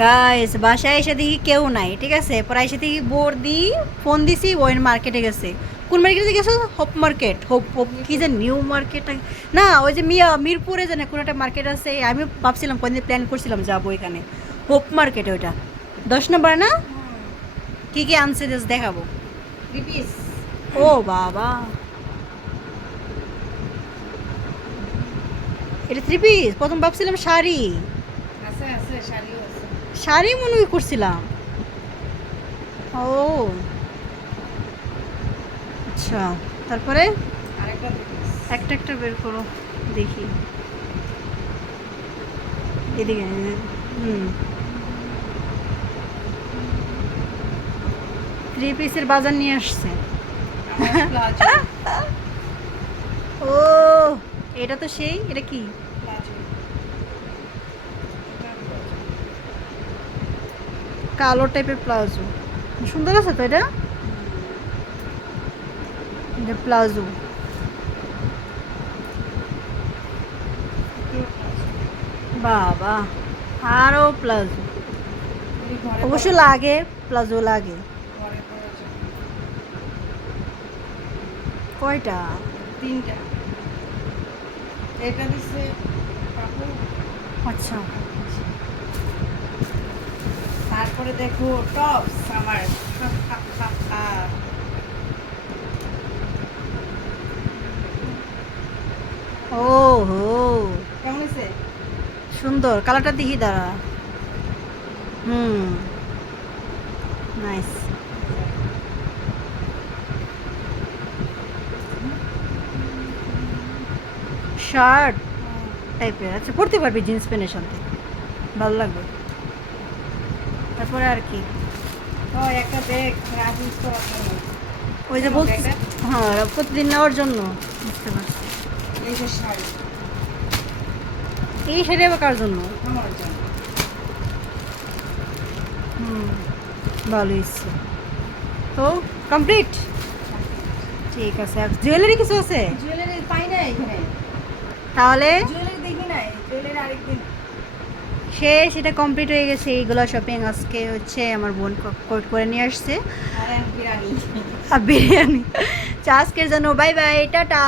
Guys বাসায় এসে দেখি কেউ নাই, ঠিক আছে। পরে এসে দেখি বোর দি ফোন দিছি, ওই মার্কেটে গেছে। কোন মার্কেটে গেছো? হোপ মার্কেট, হোপ হোপ কি যে নিউ মার্কেট না, ওই যে মিরপুরে জানে কোন একটা মার্কেট আছে। আমি ভাবছিলাম কোনদিন প্ল্যান করছিলাম যাবো এখানে, হোপ মার্কেট ওইটা 10 নম্বর না। কি কি আনছে দেখাবো। ও বাবা, এটা 3 পিস। প্রথম ভাবছিলাম শাড়ি, শাড়ি মনে হয় করছিলাম। ও আচ্ছা, তারপরে একটা একটা বের করো দেখি। এদিকে হুম, 3 পিসের বাজার নিয়ে আসছে। ও এটা তো সেই, এটা কি? কালো টাইপের প্লাজো, সুন্দর আছে তো এটা। এটা প্লাজো, বাবা আরও প্লাজো। অবশ্য লাগে, প্লাজো লাগে। কয়টা? 3টা। এটা দিচ্ছে কাপড়। আচ্ছা, তারপরে দেখো টপস আমার। ও হো, কেমন হয়েছে? সুন্দর কালারটা দেখি দাঁড়া। হুম, নাইস। শার্ট টাইপের, আচ্ছা পরতে পারবি জিন্স প্যান্টের সাথে, ভালো লাগবে। তারপরে আর কি? ও একটা ব্যাগ রাফ ইউজ করার জন্য। ওই যে বলছি, হ্যাঁ প্রতিদিন নেওয়ার জন্য। বুঝতে পারছি। এই যে শাড়ি এই শাড়ি আবার কার জন্য? আমার জন্য। হুম, ভালো ইচ্ছে তো, কমপ্লিট। ঠিক আছে, আর জুয়েলারি কিছু আছে? জুয়েলারি পাই না এখানে, তাহলে জুয়েলারি দেখি নাই। জুয়েলারি আরেকদিন। সেটা কমপ্লিট হয়ে গেছে। এইগুলো শপিং আজকে হচ্ছে আমার বোন করে নিয়ে আসছে। আর আমি বিরিয়ানি। আর বিরিয়ানি। আজকের জন্য বাই বাই, টাটা।